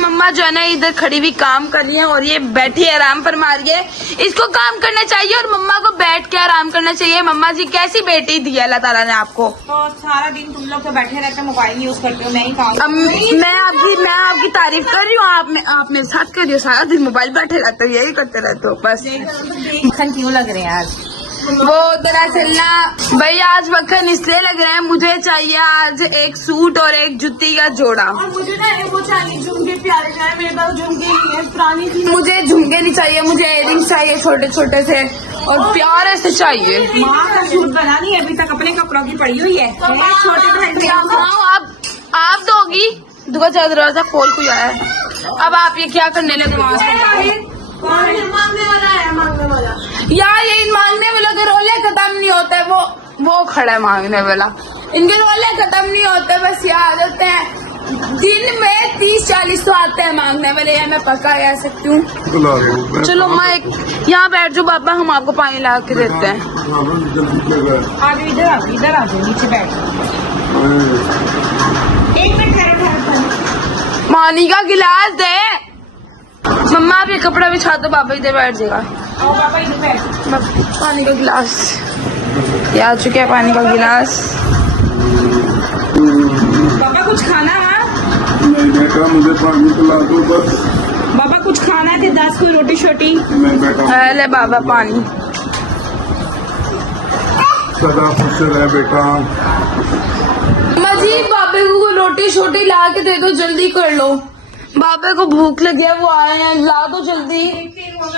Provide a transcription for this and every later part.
मम्मा जो है ना इधर खड़ी हुई काम कर रही है और ये बैठी है आराम फरमा रही है। इसको काम करना चाहिए और मम्मा को बैठ के आराम करना चाहिए। मम्मा जी कैसी बेटी दी है अल्लाह ताला ने आपको। तो सारा दिन तुम लोग तो बैठे रहते मोबाइल यूज करते हो, मैं ही काम। मैं आपकी तारीफ कर रही हूँ, आप मेरे साथ कर रही हो। सारा दिन मोबाइल बैठे रहते हो, यही करते रहते हो बस। मक्खन क्यों लग रहे हैं आज? वो दरअसल ना भैया आज मक्खन इसलिए लग रहे हैं, मुझे चाहिए आज एक सूट और एक जुत्ती का जोड़ा। और मुझे ना वो चाहिए झुमके प्यारे प्यारे, मेरे पास झुमके नहीं है, पुरानी थी। मुझे झुमके नहीं चाहिए, मुझे इयररिंग्स चाहिए छोटे छोटे से और प्यारे से चाहिए। माँ का सूट बना नहीं अभी तक, अपने कपड़ों की पड़ी हुई है। छोटे बहन के आप दोगी? दुआ दरवाजा खोल को आया है। अब आप ये क्या करने लगे वहाँ से? मांगने वाला है, मांगने वाला यार ये मांगने वालों के रोले खत्म नहीं होते। वो खड़ा है मांगने वाला, इनके रोले खत्म नहीं होते, बस ये आदत है। दिन में 30-40 तो आते हैं मांगने वाले, या मैं पक्का कह सकती हूँ। चलो मैं यहाँ बैठ जाओ बाबा, हम आपको पानी ला के देते हैं। आगे इधर आ जाओ नीचे बैठ। एक मिनट ठहरो। पानी का गिलास दे मम्मा। आप ये कपड़ा बिछा दो, बाबा इधर बैठ जाएगा। और पापा इधर बैठ। पानी का गिलास ये आ चुके हैं, पानी का गिलास। पापा कुछ खाना है? नहीं बेटा मुझे पानी पिला दो बस। बाबा कुछ खाना है? 10 कोई रोटी शोटी? नहीं बेटा। ले बाबा पानी। सदा खुश रहे बेटा। अम्मा जी बाबे को रोटी छोटी ला के दे दो, जल्दी कर लो। बाबे को भूख लगी है, वो आए हैं, ला दो जल्दी।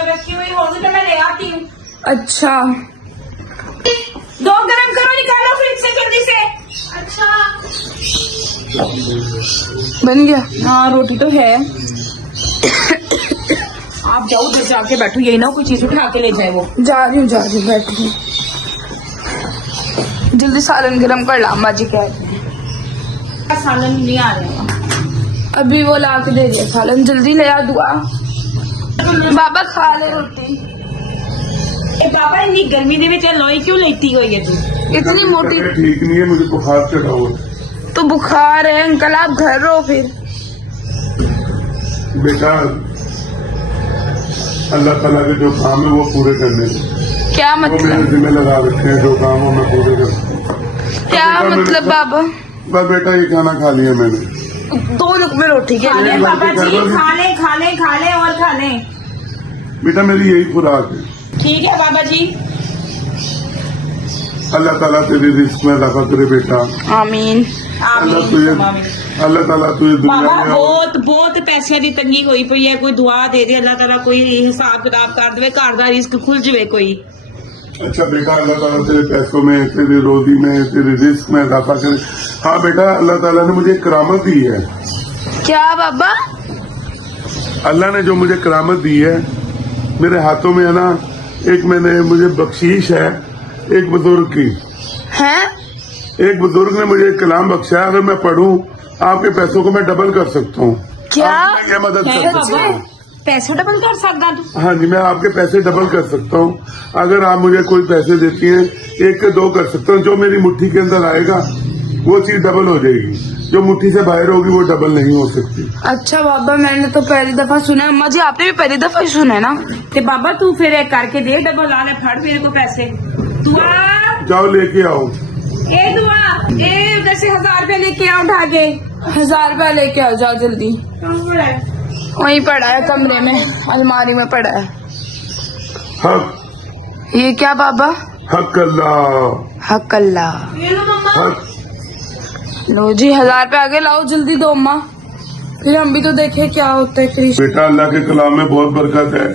रखी हुई होगी तो मैं ले आती हूँ। अच्छा 2 गरम करो, निकालो फ्रिज से जल्दी से। अच्छा बन गया? हाँ रोटी तो है। आप जाओ उधर जाके बैठो, यही ना कोई चीज उठा के ले जाए वो। जा रही हूँ बैठी हूँ। जल्दी सालन गरम कर ला, अम्मा जी कह रही हैं। सालन नहीं आ रहा, अभी वो ला के दे दिया सालन, जल्दी ले आ दुआ। बाबा खा ले रोटी। पापा इतनी गर्मी दे विच लोई क्यों लेती हुई है तू? इतनी मोटी ठीक नहीं है, मुझे बुखार चढ़ा हुआ है। तो बुखार है अंकल, आप घर रहो फिर। बेटा अल्लाह ताला के जो काम है वो पूरे करने हैं। क्या वो मेरे मतलब? जिम्मे लगा रखे हैं, जो काम है मैं पूरे करता हूँ। क्या मतलब बाबा? बस बेटा ये खाना खा लिया मैंने। 2 लुकमे रोटी के खा ले लिए। पापा जी, खा ले और खा ले। बेटा मेरी यही खुराक है। ठीक है बाबा जी। अल्लाह ताला तेरी रिस्क में इजाफा करे बेटा। आमीन। अल्लाह ताला तुझे दुनिया बाबा में बहुत पैसे की तंगी होई पई है, कोई दुआ दे दे अल्लाह ताला, कोई हिसाब किताब कर दे, घर का रिस्क खुल जाए कोई। अच्छा बेटा अल्लाह ताला तेरे पैसों में, तेरी रोजी में, तेरी रिस्क में इजाफा करे। हाँ बेटा अल्लाह ताला ने मुझे करामत दी है। क्या बाबा? अल्लाह ने जो मुझे करामत दी है, मेरे हाथों में है ना, एक मुझे बख्शीश है एक बुजुर्ग की। हैं? एक बुजुर्ग ने मुझे एक कलाम बख्शा है, अगर मैं पढ़ूं आपके पैसों को मैं डबल कर सकता हूँ। क्या? आपकी मैं मदद कर सकता हूँ। पैसे डबल कर सकता तू? हाँ जी मैं आपके पैसे डबल कर सकता हूँ। अगर आप मुझे कोई पैसे देती हैं, 1 के 2 कर सकता हूँ। जो मेरी मुट्ठी के अंदर आएगा वो चीज डबल हो जाएगी, जो मुट्ठी से बाहर होगी वो डबल नहीं हो सकती। अच्छा बाबा मैंने तो पहली दफा सुना है। अम्मा जी आपने भी पहली दफा ही सुना है ना? ते बाबा तू फिर एक करके दे, डबल आ ले, फड़ मेरे को पैसे। दुआ जाओ लेके आओ। ए दुआ, ए उधर से 1000 रुपया लेके आओ उठा के। 1000 रुपया लेके आओ, जाओ जल्दी। वहीं पड़ा है कमरे में, अलमारी में पड़ा है। हक ये क्या बाबा? हक अल्लाह, हक अल्लाह। हक। लो जी 1000 रुपया आगे लाओ, जल्दी दो अम्मा, फिर हम भी तो देखे क्या होता है। फिर बेटा अल्लाह के कलाम में बहुत बरकत है,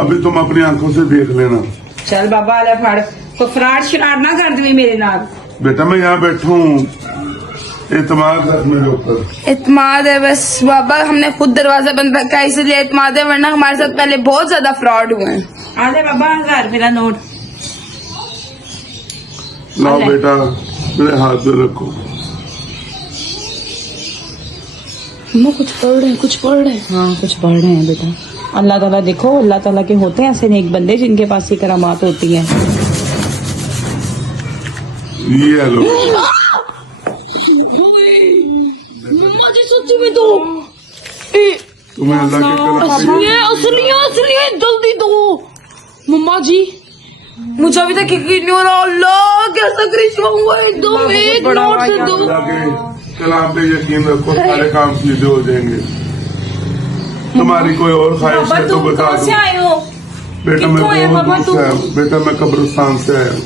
अभी तुम अपनी आंखों से देख लेना। चल बाबा आले फड़, तो फ्राड शराड ना कर दे मेरे नाल। बेटा मैं यहाँ बैठा हूँ, एतमाद रख मेरे ऊपर। एतमाद है बस बाबा, हमने खुद दरवाजा बंद रखा है इसलिए एतमाद है, वरना हमारे साथ पहले बहुत ज्यादा फ्रॉड हुए हैं। आले बाबा 1000 रुपये का नोट लाओ बेटा मेरे हाथ में रखो। अम्मा कुछ पढ़ रहे हैं। हाँ कुछ पढ़ रहे हैं बेटा। अल्लाह ताला देखो, अल्लाह ताला के होते हैं ऐसे नेक बंदे जिनके पास ये करामात होती हैं। ये लो। सच्ची में तो तुम्हें अल्लाह की तरफ असलिए जल्दी दो मम्मा जी। मुझे अभी तक यकीन नहीं हो रहा। अल्लाह कैसा क्रिश हुआ एकदम। एक नोट से दो। अल्लाह के कलाम पे यकीन रखो, सारे काम सीधे हो जाएंगे। तुम्हारी कोई और ख्वाहिश है तो बता दो। आए हो? बेटा मैं कितों आए बहुत बाबा दूर से आया हूँ। बेटा मैं कब्रिस्तान से आया हूँ।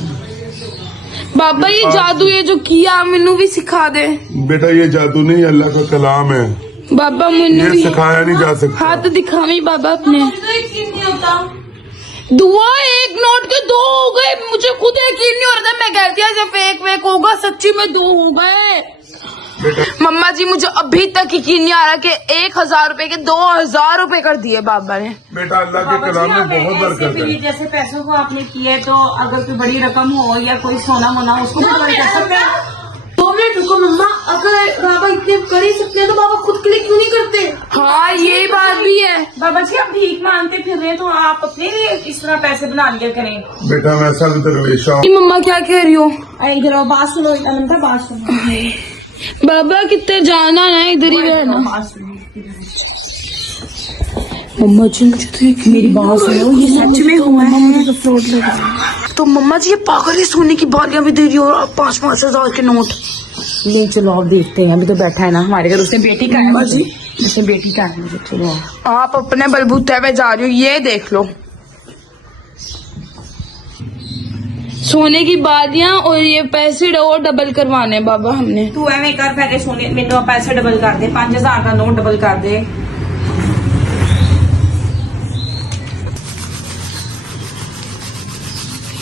बाबा ये जादू ये जो किया मैनू भी सिखा दे। बेटा ये जादू नहीं, अल्लाह का कलाम है, बाबा मैनू ये भी सिखाया नहीं जा सकता। हाथ दिखावी बाबा अपने। यकीन नहीं होता। दुआ एक नोट के दो हो गए। मुझे खुद यकीन नहीं हो रहा था। मैं कहती ऐसे फेक वेक होगा, सच्ची में दो हो गए। बेटा मम्मा जी मुझे अभी तक यकीन नहीं आ रहा कि 1000 रुपए के 2000 रुपए कर दिए बाबा ने। बेटा अल्लाह के बाबा जी, कलाम में आप बहुत ऐसे बरकत भी है। जैसे पैसों को आपने किया है, तो अगर कोई बड़ी रकम हो या कोई सोना मोना उसको भी डबल कर सकते हैं। 2 मिनट रुको मम्मा, अगर बाबा इतने कर ही सकते हैं तो बाबा खुद के लिए क्यों नहीं करते? हाँ ये बात भी है। बाबा जी आप भीख मांगते फिर रहे हैं, तो आप अपने लिए इस तरह पैसे बना लिया करें। बेटा मैं असल दरवेशा हूँ। ये मम्मा क्या कह रही हो? इधर आओ, बात सुनो। अनंता बात सुनो। बाबा कितने जाना ना इधर ही रहना। बात सुनो। मम्मा जी मुझे तो मेरी बात सुनो, ये सच में हुआ है। मुझे तो फ्रॉड लग रहा है। तो मम्मा जी ये पागल ही सोने की बालियां भी दे रही हो और 5-5 हजार के नोट। ले चलो आप देखते हैं। अभी तो बैठा है ना हमारे घर, उसने बेटी का है जी, उसने बेटी का है। चलो आप अपने बलबूते पे जा रही हो, ये देख लो। सोने की बालियां और ये पैसे और डबल करवाने बाबा हमने। तू एवं कर, पहले सोने मेरे पैसे डबल कर दे, 5000 का नोट डबल कर दे।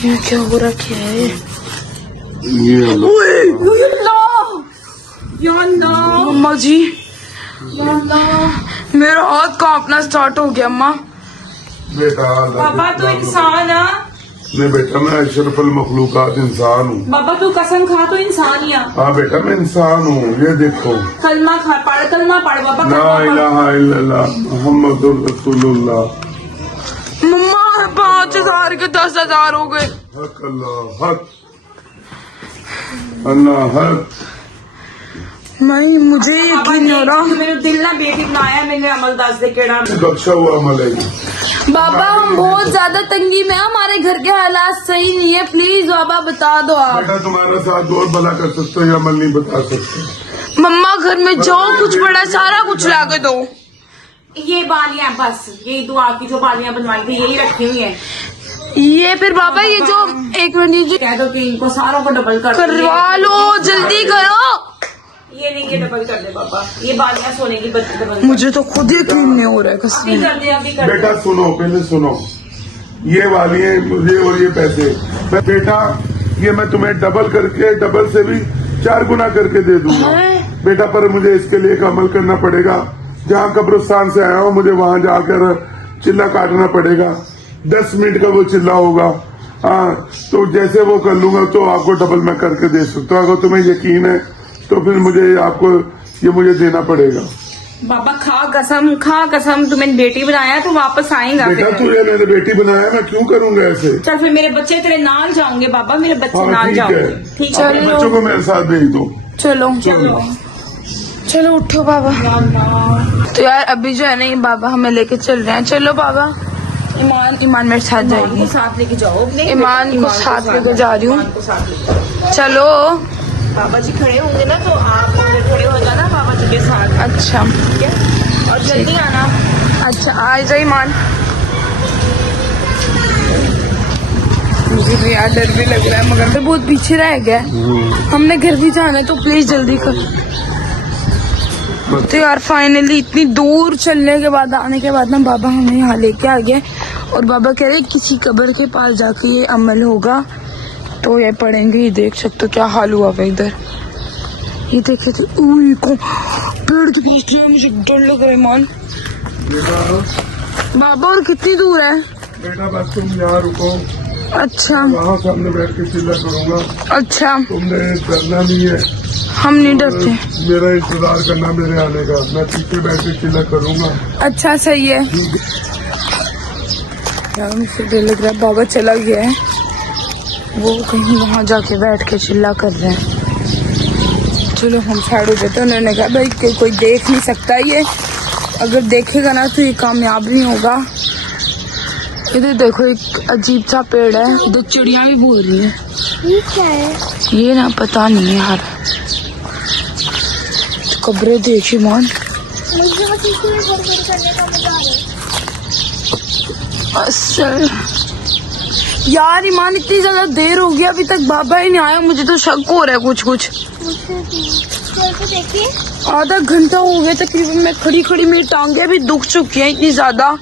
ये क्या हो रखा है? ये मम्मा जी मेरा हाथ कांपना स्टार्ट हो गया अम्मा। बेटा अल्लाह बाबा के तू कलाम में- इंसान है। नहीं बेटा मैं अशरफुल मखलूकात इंसान हूँ। बाबा तू कसम खा, तो इंसान ही है। हाँ बेटा मैं इंसान हूँ। ये देखो कलमा खा, पढ़ कलमा पढ़ बाबा, ला कलमा पढ़। इलाहा इल्लल्लाह मुहम्मदुर रसूलुल्लाह। मम्मा 5000 के 10,000 हो गए। हक अल्लाह हक अल्लाह हक। नहीं मुझे यकीन नहीं हो रहा। मेरे दिल ना बेटी बनाया, मैंने अमल दस दे केड़ा। बख्शा हुआ अमल है ये। बाबा हम बहुत ज्यादा तंगी में हैं, हमारे घर के हालात सही नहीं है। प्लीज बाबा बता दो आप। बेटा तुम्हारा साथ और भला कर सकते हो, ये अमल नहीं बता सकते। मम्मा घर में जो कुछ पड़ा सारा कुछ ला के दो। ये बालियां बस, ये दुआ की जो बालियां बनवाई थी यही रखी हुई है। ये फिर बाबा ये जो एक मिनट जी कह दो कि इनको सारों को डबल कर दो। करवा लो, जल्दी करो। ये नहीं, ये डबल कर दे बाबा। ये बालियां सोने की बत्ती डबल मुझे तो खुद यकीन नहीं हो रहा है कसम। अभी कर दे, अभी कर दे। बेटा सुनो, पहले सुनो। ये वाली है मुझे और ये पैसे मैं बेटा ये मैं तुम्हें डबल करके, डबल से भी 4 गुना करके दे दूंगा बेटा। पर मुझे इसके लिए एक अमल करना पड़ेगा। जहाँ कब्रिस्तान से आया हूँ मुझे वहां जाकर चिल्ला काटना पड़ेगा। 10 मिनट का वो चिल्ला होगा। हाँ तो जैसे वो कर लूंगा तो आपको डबल मैं करके दे सकता हूँ। अगर तुम्हें यकीन है तो फिर मुझे आपको ये मुझे देना पड़ेगा। बाबा खा कसम, तू मैंने बेटी बनाया तो वापस आएगा। बेटा फिर तुझे मैंने बेटी बनाया, मैं क्यों करूंगा ऐसे? चल फिर मेरे बच्चे तेरे नाल जाओगे बाबा, मेरे बच्चे हाँ नाल ठीक जाओगे। है, ठीक है। अपने बच्चों को मेरे साथ भेज दो। चलो चलो उठो बाबा। तो यार अभी जो है ना ये बाबा हमें लेके चल रहे हैं। चलो बाबा। ईमान मेरे साथ जाएगी। साथ लेके जाओ अपने ईमान को साथ लेके जा रही हूँ। ईमान को साथ लेके जाओ। चलो। बाबा जी खड़े होंगे ना तो आप उधर खड़े हो जाना बाबा जी के साथ। अच्छा ठीक है, और जल्दी आना। अच्छा आ जाए ईमान। मुझे भी यार डर भी लग रहा है मगर तो बहुत पीछे रह गया। हमने घर भी जाना है तो प्लीज जल्दी कर। तो यार फाइनली इतनी दूर चलने के बाद आने के बाद ना बाबा हमें यहाँ लेके आ गए और बाबा कह रहे किसी कब्र के पास जाके ये अमल होगा तो ये पढ़ेंगे। ये देख सकते हो क्या हाल हुआ है इधर। ये देखे तो पेड़ के पास जो है, मुझे डर लग रहा है ईमान। बाबा और कितनी दूर है? बेटा बस तुम यहाँ रुको, अच्छा वहाँ सामने बैठ के चिल्ला करूंगा। अच्छा तुमने डरना नहीं है, हम नहीं डरते। मेरा इंतजार करना मेरे आने का। मैं पीछे बैठ के चिल्ला करूंगा। अच्छा सही है यार। मुझे डर लग रहा है। बाबा चला गया है, वो कहीं वहां जाके बैठ के चिल्ला कर रहे हैं। चलो हम साइड हो जाते। उन्होंने कहा भाई कोई देख नहीं सकता ये अगर देखेगा ना तो ये कामयाब नहीं होगा। इधर देखो एक अजीब सा पेड़ है, इधर चिड़िया भी बोल रही है। ये क्या है? ये ना पता नहीं है यार। कब्रें देखी मान। मुझे बस इसमें गड़बड़ करने का मजा आ रहा है। असल यार ईमान, इतनी ज्यादा देर हो गई अभी तक बाबा ही नहीं आया। मुझे तो शक हो रहा है कुछ कुछ। चल के देखिए। आधा घंटा हो गया तकरीबन, मैं खड़ी खड़ी, मेरी टांगे भी दुख चुकी हैं इतनी ज्यादा।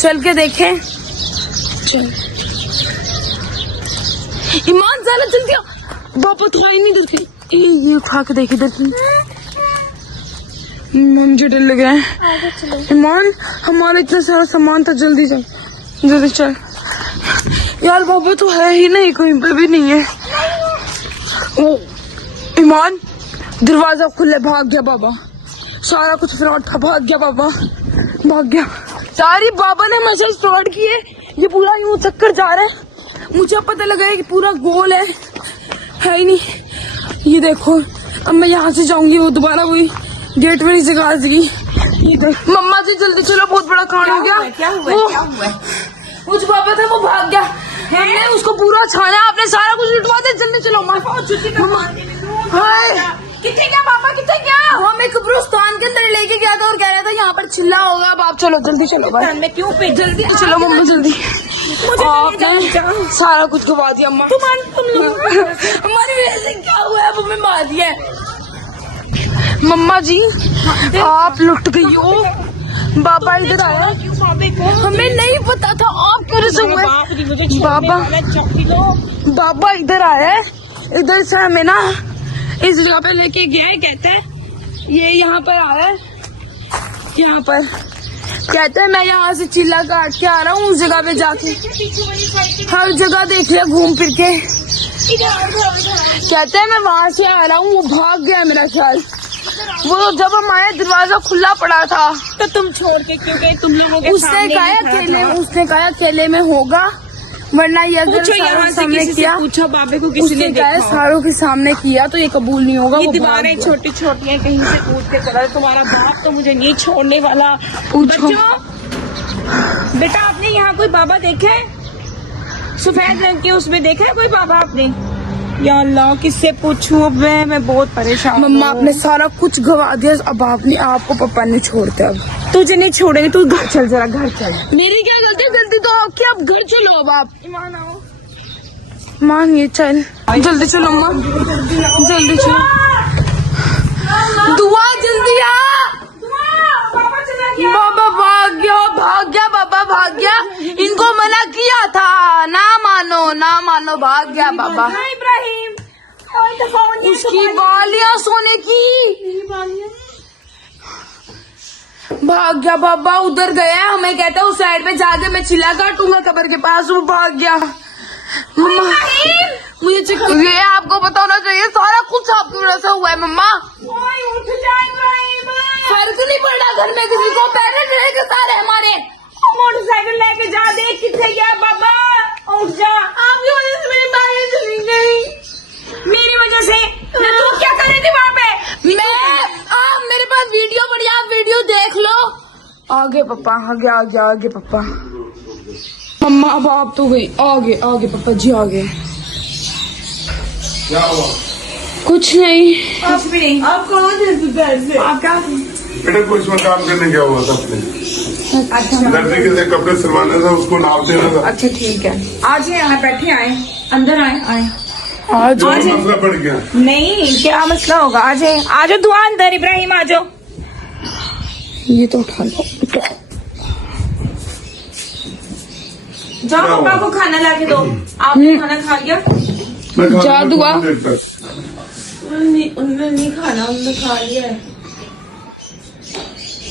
चल के देखें। चल ईमान ज्यादा जल्दी आ। बाबा थोड़ा ही नहीं देखे। ये उठा के देखी इधर। मुझे डर लग रहा है। आगे चलो। ईमान हमारा इतना सारा सामान था, जल्दी चल जल्दी चल। यार बाबा तो है ही नहीं, कहीं पे भी नहीं है। ओ ईमान दरवाजा खुले, भाग गया बाबा। सारा कुछ फ्रॉड था, भाग गया बाबा, भाग गया। सारी बाबा ने मैसेज फ्रॉड किए। ये पूरा यूं चक्कर जा रहा है। मुझे पता लगा है कि पूरा गोल है ही नहीं। ये देखो अब मैं यहाँ से जाऊंगी, वो दोबारा वही गेट वाली जगह से। ये देख मम्मा जी जल्दी चलो, बहुत बड़ा कांड हो गया। क्या हुआ? वो जो बाबा था वो भाग गया। हमने उसको पूरा छाना, आपने सारा कुछ लुटवा दिया। जल्दी चलो हाय कितने क्या पापा, कितने क्या? हमें कब्रिस्तान के अंदर लेके गया था और कह रहा था यहाँ पर चिल्ला होगा। अब आप चलो, जल्दी चलो भाई। मैं क्यों पे जल्दी चलो मम्मा, जल्दी। आपने सारा कुछ गवा दिया अम्मा। हमारी वजह से क्या हुआ है, अब हमें मार दिया है। मम्मा जी आप लुट गई हो। बाबा इधर आया, हमें नहीं पता था आप क्यों से हुए। बाबा इधर आया है, इधर से हमें ना इस जगह पे लेके गया है। कहता है ये यहाँ पर आया है, यहाँ पर कहता है मैं यहाँ से चिल्ला काट के आ रहा हूँ। उस जगह पे जाके हर जगह देख लिया घूम फिर के। कहता है मैं वहां से आ रहा हूँ। वो भाग गया मेरा ख्याल। वो जब हम आए दरवाजा खुला पड़ा था। तो तुम छोड़ के क्यों गए? तुम लोगों के उसने कहा अकेले में होगा, वरना ये अगर सारों के सामने किया। पूछो बाबे को किसी ने देखा? सारों के सामने किया तो ये कबूल नहीं होगा। ये वो दीवारें छोटी छोटी हैं, कहीं से कूद के चला। तुम्हारा बाप तो मुझे नहीं छोड़ने वाला। पूछो बेटा आपने यहाँ कोई बाबा देखा है? सफेद रंग के उसमें देखा है कोई बाबा आपने? या अल्लाह किससे पूछूं अब मैं बहुत परेशान। मम्मा आपने सारा कुछ गवा दिया। अब आपको पापा नहीं छोड़ते। अब तुझे नहीं छोड़ेंगे, तू घर चल, जरा घर चल। मेरी क्या गलती? गलती तो आपकी। अब घर चलो। अब आप ईमान आओ, मान ये चल जल्दी चलो अम्मा, जल्दी चलो। दुआ जल्दी आ। बाबा भाग गया बाबा भाग गया। इनको मना किया था, ना मानो भाग गया बाबा। इब्राहिम उसकी बालियां सोने की, भाग गया बाबा। उधर गया, हमें कहता है उस साइड पे जाके मैं चिल्ला काटूंगा कब्र के पास। वो भाग गया। मम्मा मुझे ये आपको पता होना चाहिए, सारा कुछ आपकी वजह से हुआ है मम्मा। फर्क नहीं पड़ा घर में किसी को, पेरेंट्स रहेंगे सारे हमारे। मोटरसाइकिल लेके जा, देख कितने गया बाबा। उठ जा। आपकी वजह से मेरी बाइक चली गई। मेरी वजह से? तू क्या कर रही थी वहाँ पे? मेरे पास वीडियो पड़ी, आप वीडियो देख लो। आगे पापा, आगे पापा। मम्मा अब आप तो गई। आगे पापा जी, आगे। क्या हुआ? कुछ नहीं। कुछ भी नहीं। आप कौन थे? आपका बेटा कुछ में काम करने गया हुआ था अपने। अच्छा दर्जी के लिए कपड़े सिलवाने था, उसको नाप देना था। अच्छा ठीक है। आज यहाँ बैठे आए, अंदर आए। आज जो मसला पड़ गया। नहीं, क्या मसला होगा? आ जाओ दुआ अंदर। इब्राहिम आ जाओ। ये तो उठा लो। जाओ पापा को खाना ला के दो। आपने खाना खा लिया? मैं खा जा लूंगा दुआ। थोड़ी देर तक। उन्होंने नहीं खाना, उन्होंने खा लिया है।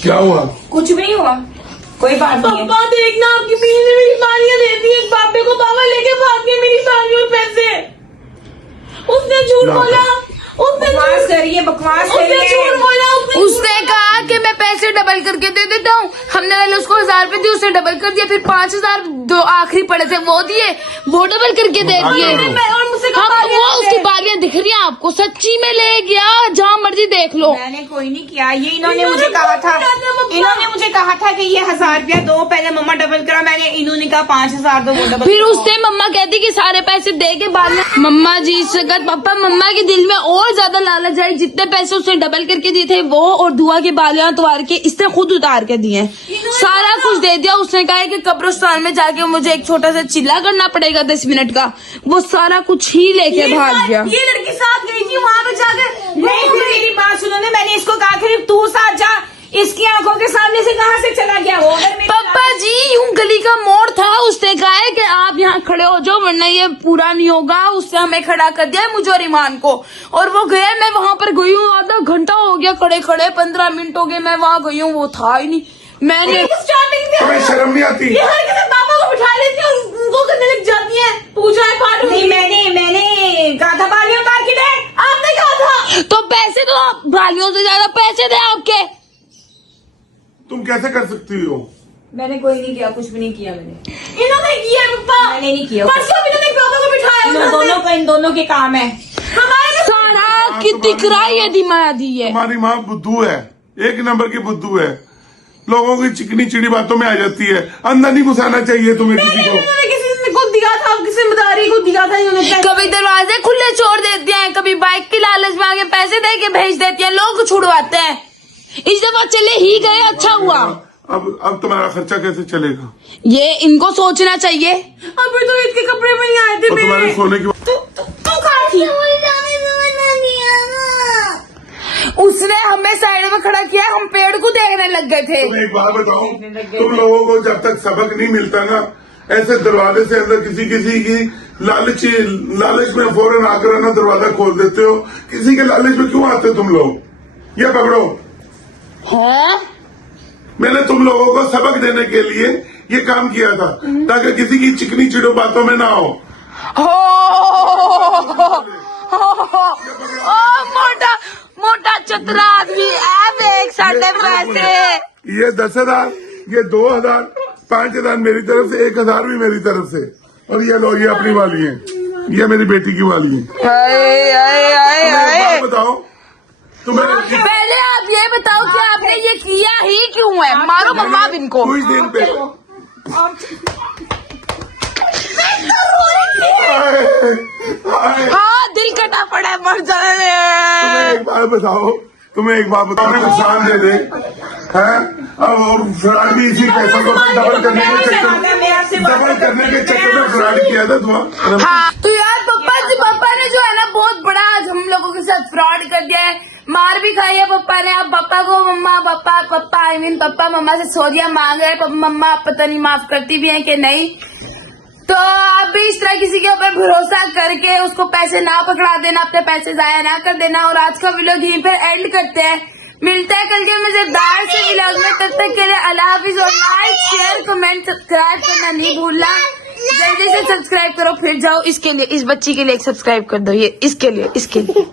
क्या हुआ? कुछ भी नहीं हुआ, कोई बात नहीं है। पापा देखना, आपकी बीवी ने मेरी बालियां दे दी। एक बाबे को पापा लेके भाग गए मेरी सारी और पैसे। उसने झूठ बोला, बकवास करिए, बकवास उसने करिए। झूठ बोला। उसने कहा कि मैं पैसे डबल करके दे देता हूँ। हमने पहले उसको 1000 रुपए दिए, उसने डबल कर दिया। फिर 5000 दो आखिरी पड़े थे वो दिए, वो डबल करके दे दिए। और मुझसे हम बालियां वो लेते उसकी हैं। बालियां दिख रही हैं आपको, सच्ची में ले गया, जहाँ मर्जी देख लो। मैंने कोई नहीं किया, ये इन्होंने मुझे इन्होंने कहा था, बहुत किया था, मम्मा। इन्होंने मुझे कहा था कि ये 1000 रुपया दो, पहले मम्मा डबल करा, मैंने इन्होंने कहा 5000 दो, वो डबल फिर करा। उससे मम्मा कहती कि सारे पैसे दे के बालियां, मम्मा जी इस वक्त पापा मम्मा के दिल में और ज्यादा लालच आई, जितने पैसे उसने डबल करके दिए थे वो और दुआ की बालियां उतार के इसने खुद उतार के दिए, सारा कुछ दे दिया। उसने कहा है कि कब्रिस्तान में जाके मुझे एक छोटा सा चिल्ला करना पड़ेगा 10 मिनट का, वो सारा कुछ ही लेके भाग गया। ये लड़की साथ गई थी वहाँ पे जाकर, नहीं, फिर मेरी बात सुनो ना, मैंने इसको कहा कि तू साथ जा, इसकी आंखों के सामने से कहाँ से चला गया वो? अगर मेरी पापा जी यूं गली का मोड़ था, उसने कहा है कि आप यहाँ खड़े हो जाओ वरना ये पूरा नहीं होगा, उसने हमें खड़ा कर दिया मुझे और ईमान को, और वो गया। मैं वहां पर गई हूँ, आधा घंटा हो गया खड़े खड़े, 15 मिनट हो गए मैं वहां गई हूँ, वो था ही नहीं। मैंने स्टार्टिंग में तुम्हें शर्म नहीं आती? ये हरकतें पापा को बिठा लेती है, उनको करने लग जाती है, पूजा है पाठ नहीं, मैंने कहा था बालियां उतार के दे। आपने कहा था। तो पैसे तो आप बालियों से ज्यादा पैसे दे आपके। तुम कैसे कर सकती हो? मैंने कोई नहीं किया, कुछ भी नहीं किया मैंने, इन्होंने किया पापा, मैंने नहीं किया। परसों भी इन्होंने पापा को बिठाया इन उधर से। दोनों का, इन दोनों के काम है। हमारे सारा की दिखरा ये दिमाया दी है। तुम्हारी माँ बुद्धू है, एक नंबर की बुद्धू है, लोगों की चिकनी चिड़ी बातों में आ जाती है, अंदर नहीं घुसाना चाहिए तुम्हें किसी को। इन्होंने किसी को दिया था, जिम्मेदारी को दिया था इन्होंने। कभी दरवाजे खुले छोड़ देती हैं, कभी बाइक की लालच में आगे पैसे दे के भेज देती हैं, लोग छुड़वाते हैं। इस दफा चले ही गए, अच्छा हुआ। अब तुम्हारा खर्चा कैसे चलेगा? ये इनको सोचना चाहिए। अभी तो इसके कपड़े में नहीं आए थे और तुम्हारे मेरे। सोने की तू कहाँ थी? उसने हमें साइड में खड़ा किया, हम पेड़ को देखने लग गए थे। तुम्हें एक बात बताऊं, तुम लोगों को जब तक सबक नहीं मिलता ना, ऐसे दरवाजे से अंदर किसी की लालच में फौरन आकर ना दरवाजा खोल देते हो। किसी के लालच में क्यों आते हो तुम लोग? ये पकड़ो, हाँ मैंने तुम लोगों को सबक देने के लिए ये काम किया था, ताकि किसी की चिकनी चिड़ो बातों में ना हो। ओ मोटा मोटा चतरा आदमी एक साढ़े पैसे। ये 10,000, ये 2,000, 5,000 मेरी तरफ से, 1,000 भी मेरी तरफ से, और ये लो, ये अपनी वाली है, ये मेरी बेटी की वाली है। तुम्हें एक बात बताओ, तुम्हें पहले आप ये बताओ कि आपने ये किया ही क्यों है? मारो मम्मा आप इनको। कुछ दिन पे हाँ दिल कटा पड़ा है, मर जाने। तुम्हें एक बात बताओ, नुकसान दे दे है, अब और फ्रॉड भी इसी पैसों को डबल करने के चक्कर में फ्रॉड किया था तुम्हारा। हाँ तो यार पापा ने जो है ना बहुत बड़ा आज हम लोगों के साथ फ्रॉड कर दिया है, मार भी खाई है पापा ने। अब पापा को मम्मा पापा आई मीन पापा मम्मा से सॉरी मांग रहे हैं, मम्मा पता नहीं माफ करती भी हैं कि नहीं। तो आप भी इस तरह किसी के ऊपर भरोसा करके उसको पैसे ना पकड़ा देना, अपने पैसे जाया ना कर देना। और आज का व्लॉग यहीं पर एंड करते हैं, मिलता है कल के मजेदार से व्लॉग में। तब तक के लिए अल्लाह हाफिज, और लाइक शेयर कमेंट सब्सक्राइब करना नहीं भूलना। जल्दी से सब्सक्राइब करो, फिर जाओ इसके लिए, इस बच्ची के लिए सब्सक्राइब कर दो, ये इसके लिए